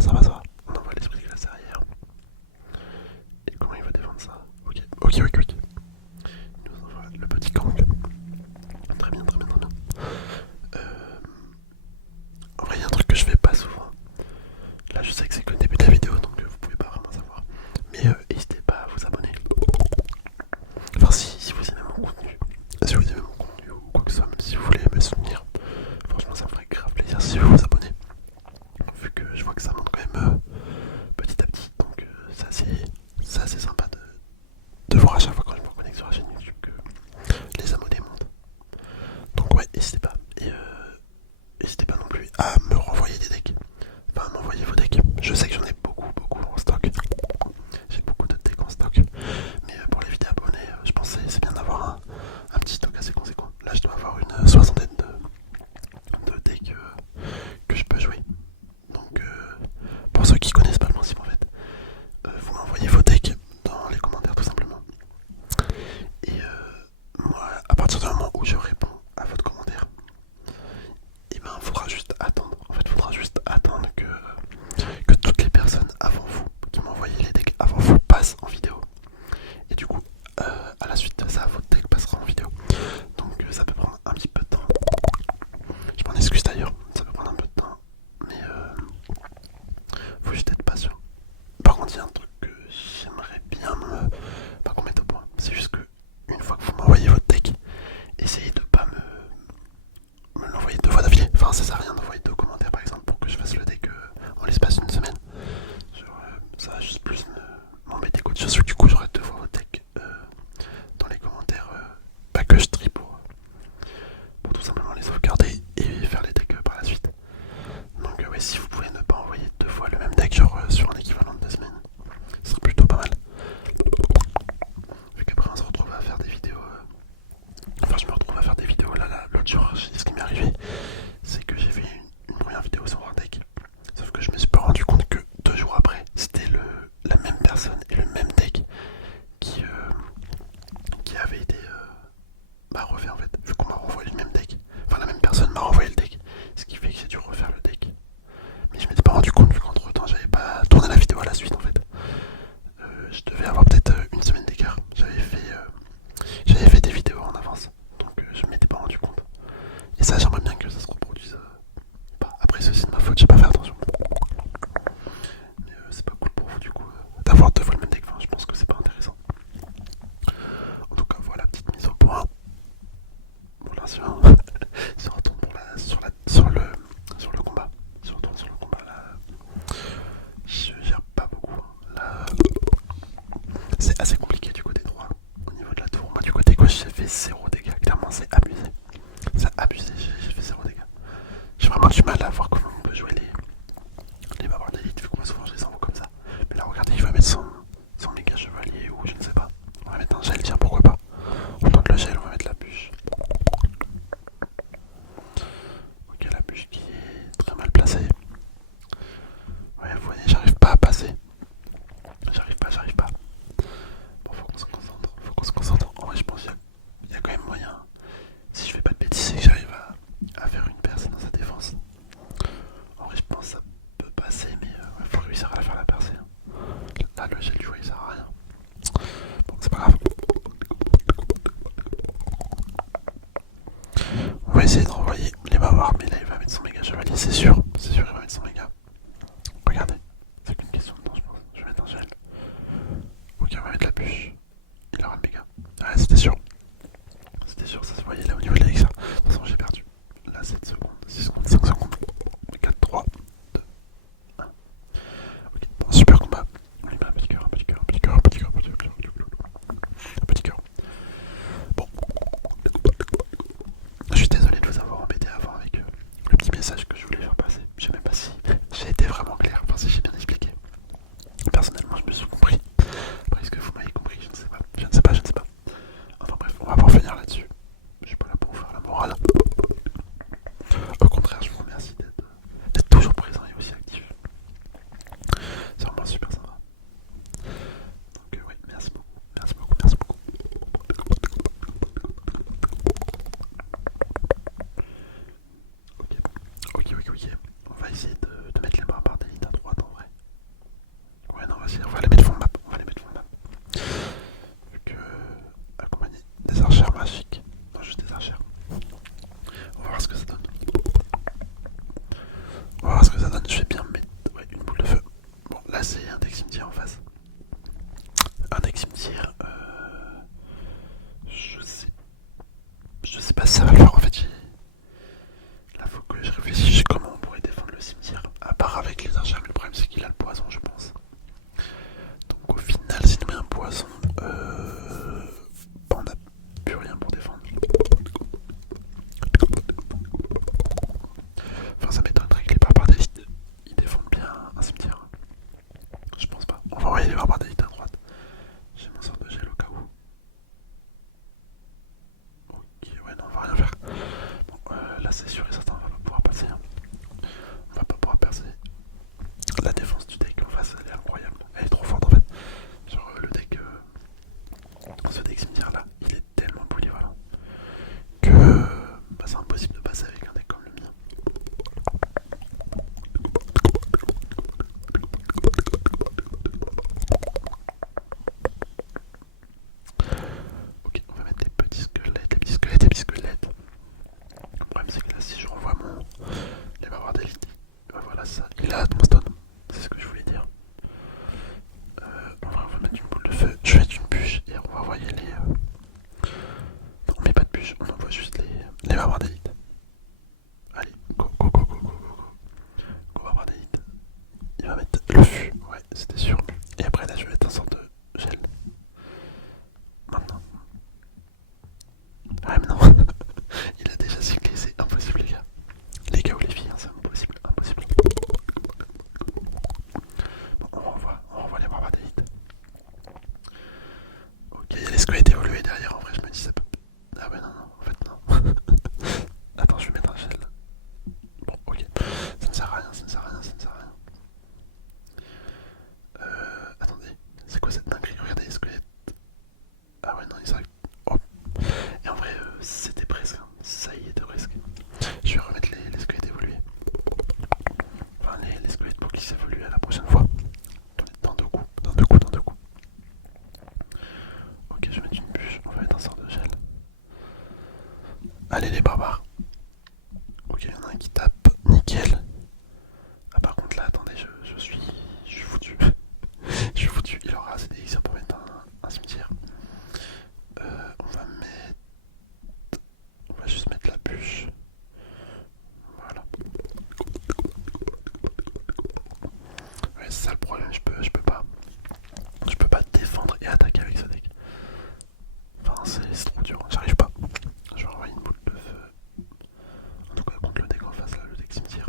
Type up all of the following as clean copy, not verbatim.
ça va, ça va. On envoie l'esprit glacé arrière. Et comment il va défendre ça? Ok, ok, ok, ok. Il nous envoie le petit Kang. Très bien, très bien, très bien. En vrai, il y a un truc que je fais pas souvent. Là, je sais que c'est que le début de la vidéo, donc vous pouvez pas vraiment savoir. Mais n'hésitez pas à vous abonner. Enfin, si vous aimez mon contenu. Si vous aimez mon contenu ou quoi que ce soit, même si vous voulez me soutenir, franchement, ça me ferait grave plaisir si vous vous abonnez. Vu que je vois que ça monte quand même petit à petit. Donc, c'est assez sympa de voir à chaque fois quand je me reconnecte sur la chaîne YouTube que les abonnés montent. Donc, ouais, n'hésitez pas. Et n'hésitez pas non plus à me renvoyer des decks. Enfin, à m'envoyer vos decks. Je sais que j'en ai beaucoup, beaucoup en stock. J'ai beaucoup de decks en stock. Mais pour les vidéos abonnés, je pense que c'est bien d'avoir un petit stock assez conséquent. Là, je dois avoir une soixantaine de decks que je peux jouer. Donc, pour ceux qui connaissent pas le principe, en fait, vous m'envoyez vos decks dans les commentaires tout simplement. Et moi, à partir du moment où je réponds à votre commentaire, et ben, faudra juste attendre. En fait, faudra juste attendre que toutes les personnes avant vous, qui m'envoyaient les decks avant vous, passent en vidéo. Et du coup, à la suite de ça, votre deck passera en vidéo. Donc ça peut prendre un petit peu de temps. Je m'en excuse d'ailleurs, ça peut prendre un peu de temps. Mais faut juste être patient. Par contre, il y a un truc que j'aimerais bien pas qu'on mette au point. C'est juste que une fois que vous m'envoyez votre deck, essayez de pas me l'envoyer deux fois d'affilée. Enfin, ça sert à rien d'envoyer deux commentaires par exemple pour que je fasse le deck en l'espace d'une semaine. Genre, ça va juste plus m'embêter qu'autre chose. Du coup, j'aurai deux fois votre deck dans les commentaires. Pas que je trie pour tout simplement les sauvegarder et faire les decks par la suite. Donc ouais, si vous pouvez ne pas envoyer deux fois le même deck genre sur un équivalent de 2 semaines, ce serait plutôt pas mal. Vu qu'après on se retrouve à faire des vidéos. Enfin je me retrouve à faire des vidéos là l'autre jour, ce qui m'est arrivé, c'est que j'ai fait une première vidéo sur Wardeck. Sauf que je me suis pas rendu compte que 2 jours après, c'était la même personne et le même deck qui avait été refait en fait, vu qu'on m'a renvoyé le même deck. Enfin la même personne m'a renvoyé le deck, ce qui fait que j'ai dû refaire le deck. Mais je m'étais pas rendu compte vu qu'entre temps j'avais pas tourné la vidéo à la suite en fait. Je devais avoir peut-être une semaine d'écart. J'avais fait des vidéos en avance, donc je m'étais pas rendu compte. Et ça j'aimerais bien que ça se reproduise pas. Après ceci de ma faute, j'ai pas fait attention. Mais c'est pas cool pour vous du coup d'avoir deux fois le même deck. Enfin je pense que c'est pas intéressant. En tout cas voilà, petite mise au point. Bon là si on retourne sur le combat. Si on retourne sur le combat là, je gère pas beaucoup. Là c'est assez compliqué du côté droit. Au niveau de la tour, moi du côté gauche j'ai fait 0 dégâts. Clairement c'est abusé. C'est abusé, j'ai fait 0 dégâts. J'ai vraiment du mal à voir comment on peut jouer les bavards d'élite vu que moi souvent je les envoie comme ça. Mais là regardez, il va mettre son méga chevalier ou je ne sais pas. On va mettre un gel, tiens pourquoi pas. On tente le gel, on va mettre la bûche. Ok, la bûche qui est très mal placée. Ouais, vous voyez, j'arrive pas à passer. J'arrive pas. Bon, faut qu'on se concentre. En vrai, je pense qu'il y a quand même moyen. Si je fais pas de bêtises, c'est que j'arrive à faire une percée dans sa défense. En vrai, je pense que ça peut passer, mais il faut réussir à la faire la percée. Là, le gel du jouet, il sert à rien. Bon, c'est pas grave. On va essayer de renvoyer les bavards, mais là, il va mettre son méga chevalier, c'est sûr. C'est sûr, il va mettre son méga. Regardez, c'est qu'une question de temps, je pense. Je vais mettre un gel. Ok, on va mettre la bûche. Il aura le méga. Ouais, c'était sûr. C'était sûr, ça se voyait là au niveau de l'élixir. De toute façon, j'ai perdu. Là, 7 secondes, 6 secondes, 5 secondes. 4, 3, 2, 1. Ok, bon, super combat. On lui met un petit cœur, un petit cœur, un petit cœur, un petit cœur, un petit cœur. Un petit cœur. Bon. Je suis désolé de vous avoir c'est un deck cimetière en face. Un deck cimetière, je sais pas si ça va le faire en fait. Là faut que je réfléchisse comment on pourrait défendre le cimetière. À part avec les archers, mais le problème c'est qu'il a le poison je pense. Donc au final s'il nous met un poison, on n'a plus rien pour défendre. Enfin ça m'étonnerait que les barbares d'élite ils défendent bien un cimetière. Je pense pas. On va envoyer les barbares d'élite à droite. J'ai mon sort de gel au cas où. Ok ouais non on va rien faire. Bon là c'est sûr et certain on va pas pouvoir passer. On va pas pouvoir percer. La défense du deck en face elle est incroyable. Elle est trop forte en fait. Genre le deck, ce deck cimetière là, il est tellement polyvalent que bah, c'est impossible de passer avec un deck comme le mien. Ok, on va mettre des petits squelettes, des petits squelettes, des petits squelettes. Le problème c'est que là si je renvoie les barbares d'élite, voilà ça, il a Tombstone, c'est ce que je voulais dire. On va mettre une boule de feu, je vais mettre une bûche et on va envoyer les... Non, on met pas de bûche, on envoie juste les barbares d'élite. Allez, go, go, go, go, go, go, go. Go barbares d'élite. Il va mettre le fût, ouais, c'était sûr. Et après là je vais mettre un sort de gel. Maintenant. Ah mais non, il a déjà cyclé, c'est impossible les gars. Les gars ou les filles, hein, c'est impossible, impossible. Bon, on renvoie les barbares d'élite. Ok, il y a les squelettes évolués derrière, en vrai je me dis ça peut... Ah ouais non, non, en fait non. Attends, je vais mettre un gel. Bon, ok, ça ne sert à rien, ça ne sert à rien, ça ne sert à rien. Attendez, c'est quoi cette dinguerie? Regardez les squelettes. Ah ouais non, ils arrivent. Oh. Et en vrai, c'était presque, hein. Ça y était presque. Je vais remettre les squelettes évolués. Enfin, les squelettes pour qu'ils s'évoluent à la prochaine fois. Dans deux coups, dans deux coups, dans deux coups. Ok, je vais mettre une bûche, on va mettre un sort de gel. Allez les barbares. Ok, il y en a un qui tape, nickel. Ah par contre là, attendez, je suis foutu. Je suis foutu, il aura assez d'élixir pour mettre un cimetière. On va juste mettre la bûche. Voilà. Ouais, c'est ça le problème, je peux pas. Je peux pas défendre et attaquer avec ce deck. Enfin, c'est trop dur, j'arrive pas. Je vais envoyer une boule de feu. En tout cas, contre le deck en face, là, le deck cimetière.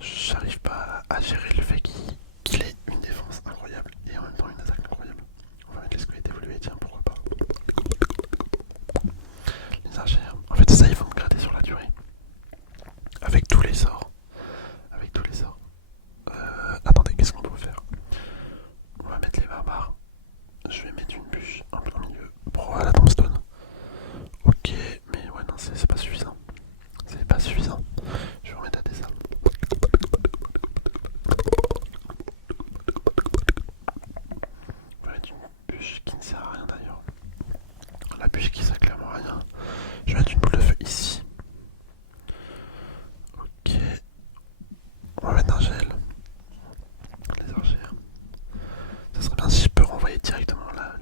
J'arrive pas à gérer le fait qu'il ait une défense incroyable et en même temps une attaque incroyable. On va mettre les squelettes évolués, tiens, pourquoi pas. Les archères, en fait, ça, ils vont me gratter sur la durée. Avec tous les sorts. Avec tous les sorts. Attendez, qu'est-ce qu'on peut faire? On va mettre les barbares. Je vais mettre une bûche en plein milieu pour la tombstone. Ok, mais ouais, non, c'est pas suffisant. C'est pas suffisant. Je vais remettre à des armes. On va mettre une bûche qui ne sert à rien d'ailleurs. La bûche qui sert clairement à rien. Je vais mettre une boule de feu ici. Ok. On va mettre un gel. Les archères. Ça serait bien si je peux renvoyer directement là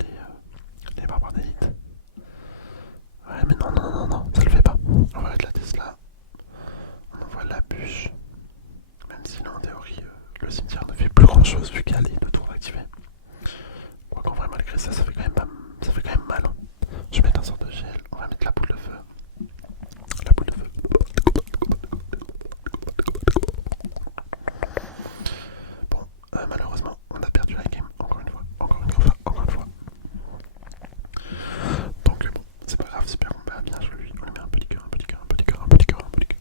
les barbares d'élite. Ouais mais non, non, non, non, ça le fait pas. On va mettre la Tesla. On envoie la bûche. Même si là en théorie le cimetière ne fait plus grand chose vu qu'il y a les deux tours activés. Quoi qu'en vrai malgré ça, ça fait quand même, ça fait quand même mal. Je vais mettre un sort de gel, on va mettre la boule de feu. La boule de feu. Bon, malheureusement, on a perdu la game, encore une fois, encore une fois, encore une fois. Donc bon, c'est pas grave, super combat, bien joué lui. On lui met un petit cœur, un petit cœur, un petit cœur, un petit cœur, un petit cœur.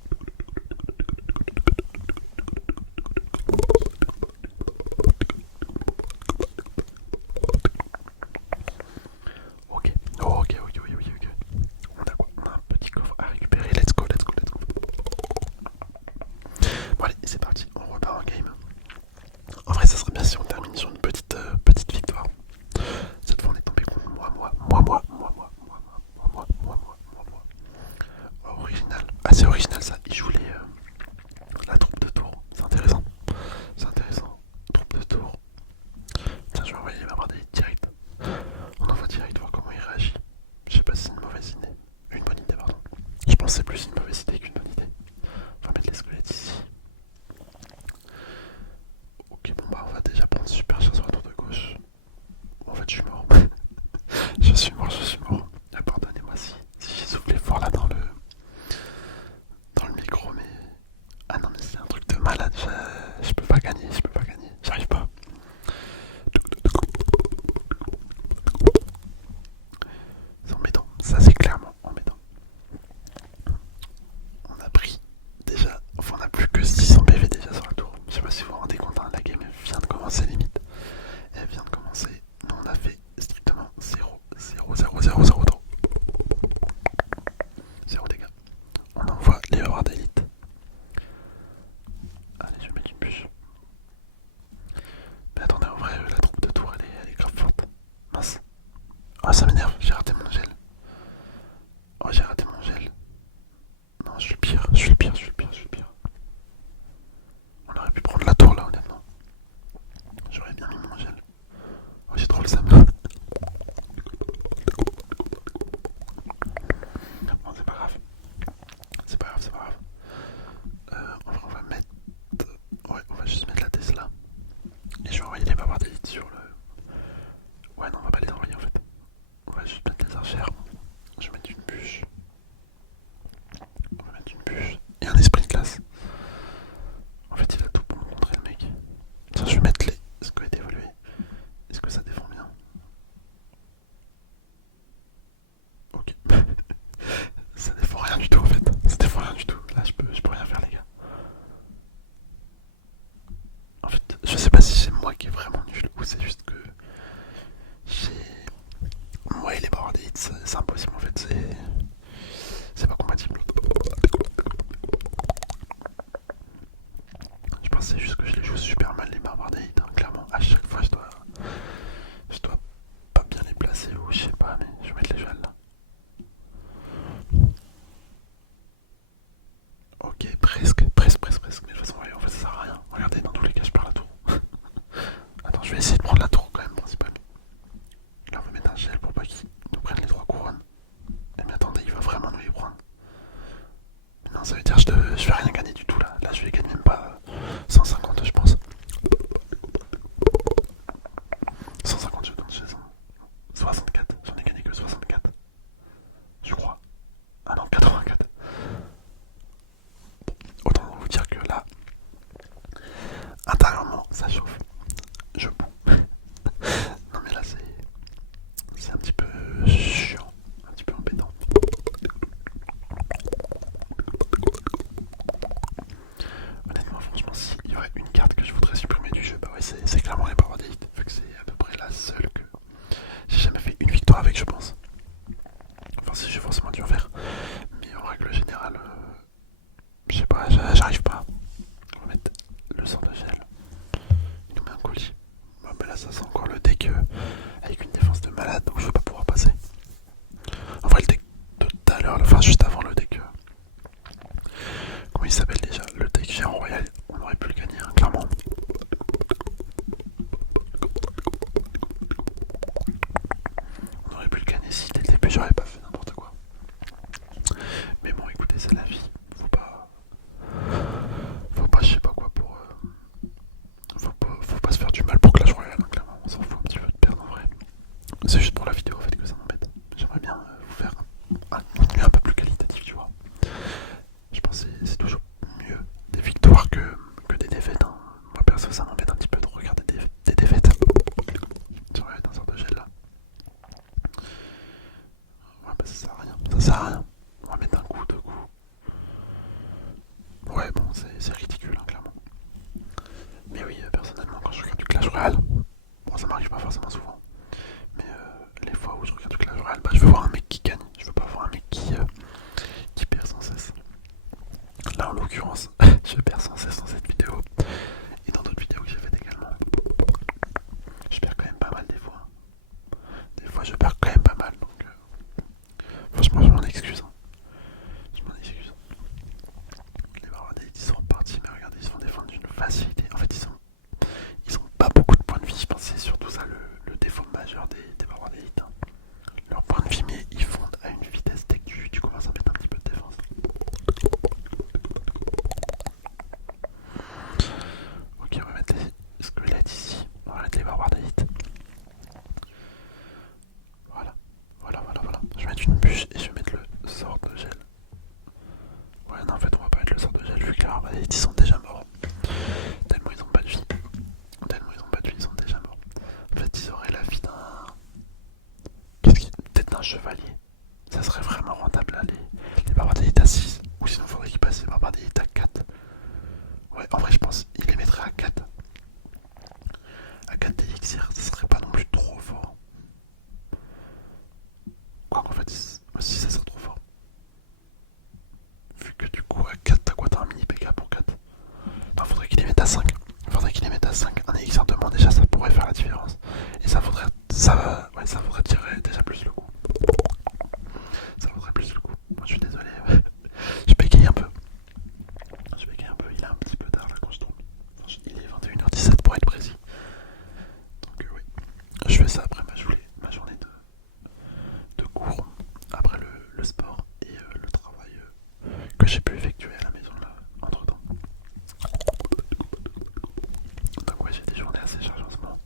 avoir des hits sur le... Ouais non on va pas les envoyer en fait. On va juste mettre les archères. Je vais mettre une bûche. On va mettre une bûche et un esprit de classe. En fait il a tout pour me montrer le mec. Tiens je vais mettre les squelettes évolués. Est-ce que ça défend bien? Ok. Ça défend rien du tout en fait. Ça défend rien du tout. Là je peux rien faire les gars. En fait je sais pas si c'est moi qui est vraiment nul ou c'est juste que j'ai... Ouais les barres des hits c'est impossible en fait. C'est pas compatible. Je pense que c'est juste que je les joue super mal les barbares des hits, hein. Clairement à chaque fois je dois pas bien les placer ou je sais pas mais je vais mettre les jeux là. Ok presque mais de toute façon ouais, en fait ça sert à rien. Regardez dans tous les cas je perds la tour. Attends je vais essayer de prendre la tour quand même principale. Là on va mettre un gel pour pas qu'ils nous prennent les 3 couronnes. Mais attendez il va vraiment nous les prendre. Non ça veut dire que je vais rien gagner du tout là. Là je vais gagner même pas 150 je pense. 150 jetons de chaise. 64, j'en ai gagné que 64. Je crois. Ah non, 84. Autant vous dire que là, intérieurement, ça chauffe. Je boue. Non mais là, c'est un petit peu chiant. Un petit peu embêtant. Honnêtement, franchement, s'il y aurait une carte que je voudrais supprimer du jeu, bah ouais, c'est clairement les Power Delete. Vu que c'est à peu près la seule que j'ai jamais fait une victoire avec, je pense. Enfin, si j'ai forcément dû en faire. Mais en règle générale, je sais pas, j'arrive pas. On va mettre le sort de gel. Il nous met un colis. Bon, bah là, ça sent encore le deck avec une défense de malade, donc je vais pas pouvoir passer. En vrai, le deck de tout à l'heure, enfin juste avant le deck. Comment il s'appelle déjà? Le deck géant royal, on aurait pu le gagner, hein, clairement. On aurait pu le gagner si dès le début j'aurais pas fait n'importe quoi. Mais bon, écoutez, c'est la vie. Faut pas, je sais pas quoi pour. Faut pas se faire du mal pour Clash Royale, hein, clairement. On s'en fout un petit peu de perdre en vrai. C'est juste pour la vidéo en fait que ça m'embête. J'aimerais bien vous faire un contenu un peu plus qualitatif, tu vois. Je pense que c'est toujours mieux des victoires que des défaites, hein. Moi perso ça m'embête un petit peu de regarder des défaites. Tu vas mettre un sort de gel là. Ouais bah ça sert à rien. Ça sert à rien. On va mettre un coup, deux coups. Ouais bon c'est ridicule hein, clairement. Mais oui personnellement quand je regarde du Clash Royale, bon ça m'arrive pas forcément souvent. Mais les fois où je regarde du Clash Royale, bah je veux voir un mec qui gagne. Je veux pas voir un mec qui perd sans cesse. Là en l'occurrence, je perds sans cesse dans cette vidéo. Et dans d'autres vidéos que j'ai faites également. Je perds quand même pas mal des fois. Des fois je perds quand même pas mal. Donc franchement je m'en excuse. Hein. Je m'en excuse. Les Barbadés ils sont repartis. Mais regardez ils se font défendre d'une facilité. En fait ils ont pas beaucoup de points de vie. Je pense que c'est surtout ça le défaut majeur des Barbadés. Hein. Leur point de vie mais ils fondent à une vitesse dès que tu commences à mettre un petit peu de défense. Ok on va mettre les squelettes ici. On va mettre les barbares d'élite. Voilà. Je vais mettre une bûche et je vais mettre le sort de gel. Ouais non en fait on va pas mettre le sort de gel vu que les barbares d'élite ils sont déjà morts. Tellement ils ont pas de vie. Ils sont déjà morts. En fait ils auraient la vie d'un... Peut-être d'un chevalier. Ça serait vraiment rentable là les barbares d'élite à 6. Ou sinon faudrait qu'ils passent les barbares d'élite à 4. Ouais en vrai je pense qu'ils les mettraient à 4. À 4 d'élixir ça serait pas non plus trop fort. Quoi qu'en fait si ça serait trop fort. Vu que du coup à 4 t'as quoi? T'as un mini PK pour 4. Non faudrait qu'ils les mettent à 5. Un élixir de moins déjà ça pourrait faire la différence. Et ça faudrait tirer déjà plus le coup. Ça vaudrait plus le coup. Moi je suis désolé. Je bégaye un peu. Il est un petit peu tard là quand je tombe. Enfin, il est 21h17 pour être précis. Donc oui. Je fais ça après ma journée de cours. Après le sport et le travail que j'ai pu effectuer à la maison là entre temps. Donc ouais j'ai des journées assez chargées en ce moment.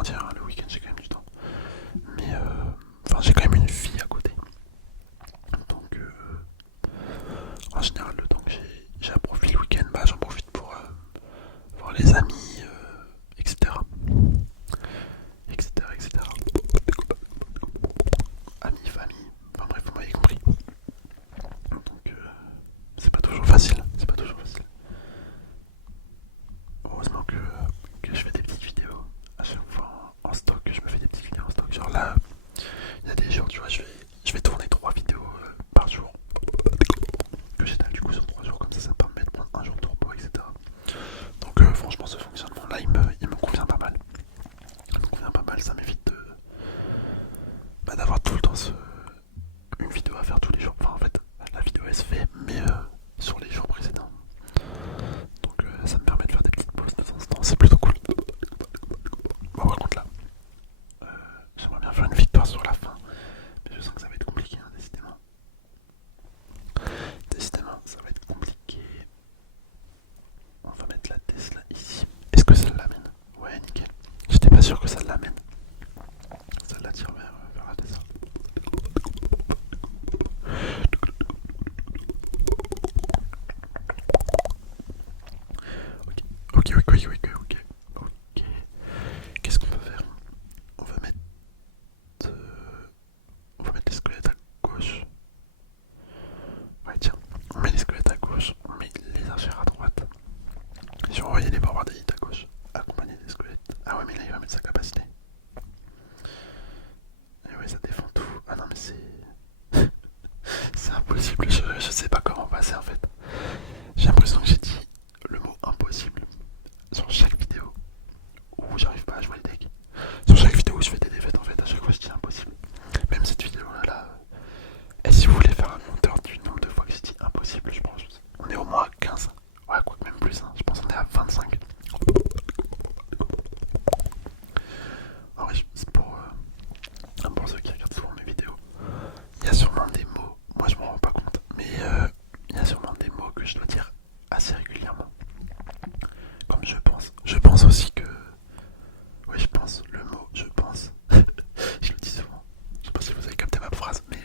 mentir, hein, le week-end j'ai quand même du temps. Mais enfin j'ai quand même une vie à côté. Donc en général le temps que j'ai à profit le week-end, bah j'en profite pour voir les amis, etc. etc. etc. Amis, famille, enfin bref, vous m'avez compris. Donc c'est pas toujours facile, c'est pas toujours facile. Heureusement que je fais des petites vidéos à chaque fois en stock, je me fais des petites vidéos en stock. Genre là, il y a des jours, tu vois, je vais tourner 3 vidéos par jour. Que j'étale du coup sur 3 jours, comme ça me permet de prendre un jour de repos, etc. Donc franchement ce fonctionnement là il me convient pas mal. Il me convient pas mal, ça m'évite d'avoir tout le temps une vidéo à faire tous les jours. Enfin en fait la vidéo elle se fait mais sur les jours précédents. Donc ça me permet de faire des petites pauses de temps en temps, c'est plutôt cool. Bon par contre là, j'aimerais bien faire une victoire sur la fin, mais je sens que ça va être compliqué, hein, décidément. Décidément, ça va être compliqué. On va mettre la Tesla ici. Est-ce que ça l'amène? Ouais, nickel. J'étais pas sûr que ça l'amène. Ça l'attire vers la Tesla. Ok. Qu'est-ce qu'on peut faire? On va mettre... on va mettre les squelettes à gauche. Ouais, tiens. On met les squelettes à gauche. On met les archères à droite. J'ai envoyé les barbares d'élite à gauche. Accompagné des squelettes. Ah ouais, mais là il va mettre sa capacité. Et ouais, ça défend tout. Ah non, mais c'est... c'est impossible. Je sais pas comment passer en fait. J'ai l'impression que j'ai dit le mot impossible sur chaque vidéo où j'arrive pas à jouer le deck. Sur chaque vidéo où je fais des défaites en fait, à chaque fois je dis impossible. Même cette vidéo là. Et si vous voulez faire un compteur du nombre de fois que j'ai dit impossible, je pense on est au moins à 15. Ouais, quoi que même plus, hein. Je pense qu'on est à 25. En vrai, c'est pour ceux qui regardent souvent mes vidéos. Il y a sûrement des mots, moi je m'en rends pas compte, mais il y a sûrement des mots que je dois dire assez régulièrement. Comme je pense. Je pense aussi que... Oui, je pense, le mot je pense. Je le dis souvent. Je sais pas si vous avez capté ma phrase, mais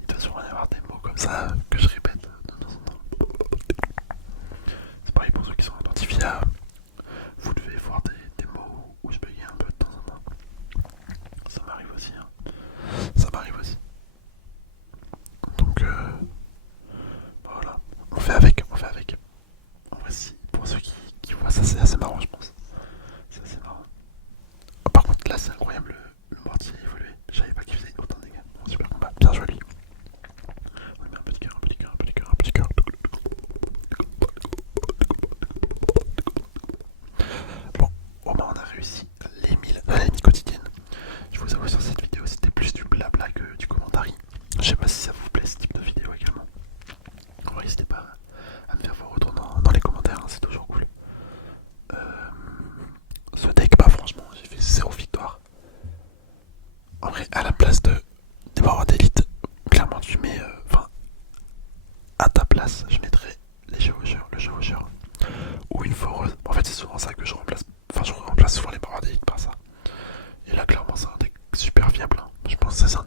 il doit sûrement y avoir des mots comme ça que je répète de temps en temps. C'est pareil pour ceux qui sont identifiés à... Vous devez voir des mots où je bégayais un peu de temps en temps. Ça m'arrive aussi, hein. Ça m'arrive aussi. Donc voilà. On fait avec, on fait avec. En vrai, si, pour ceux qui voient ça, c'est assez marrant, je pense. C'est assez marrant. Oh, par contre, là, c'est incroyable, le mortier a évolué. Je savais pas qu'il faisait autant de dégâts. Bon, super combat, bien joué lui. On lui met un petit cœur, un petit cœur, un petit cœur, un petit cœur. Bon, au moins on a réussi les 1000 dans la limite quotidienne. Je vous avoue, sur cette vidéo, c'était plus du blabla que du commentaire. Je sais pas si ça vous plaît ce type de vidéo également. N'hésitez pas à me faire vos retours dans les commentaires, hein, c'est toujours cool. Ce deck, bah franchement, j'ai fait 0 victoire. En vrai, à la place des barbares d'élite, clairement tu mets... Enfin, à ta place, je mettrais les chevaucheurs, le chevaucheur. Ou une foreuse. En fait, c'est souvent ça que je remplace. Enfin, je remplace souvent les barbares d'élite par ça. Et là, clairement, c'est un deck super fiable, hein. Je pense que c'est un